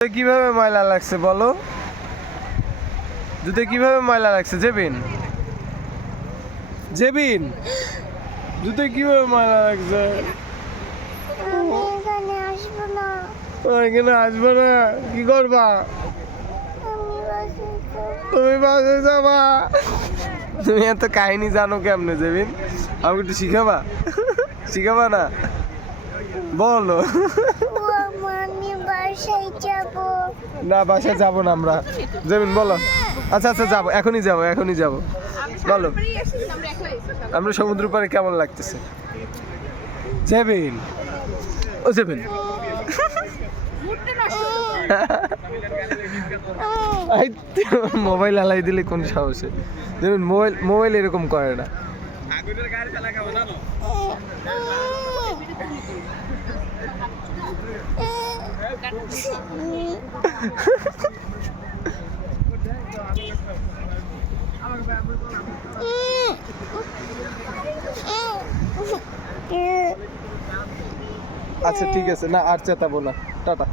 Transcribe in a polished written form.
কিভাবে ময়লা লাগছে বলো? জুতে কিভাবে ময়লা লাগছে জেবিন? জেবিন জুতে কিভাবে ময়লা লাগছে? এখানে আসবো না। কি করবা? তুমি বাসে যাবা? তুমি এত কাহিনী জানো কেমনে জেবিন? আমাকে একটু শিখাবা? শিখাবা না? বলো। না বাসায় যাবো না আমরা। জেবিন বলো। আচ্ছা আচ্ছা যাবো, এখনই যাবো। বলো আমরা সমুদ্র পাড়ে কেমন লাগতেছে? জেবিন ও জেবিন মোবাইল আলাই দিলে কোন সাহসে? জেবিন মোবাইল এরকম করে না। আচ্ছা ঠিক আছে, না আর চেতাবো না, টাটা।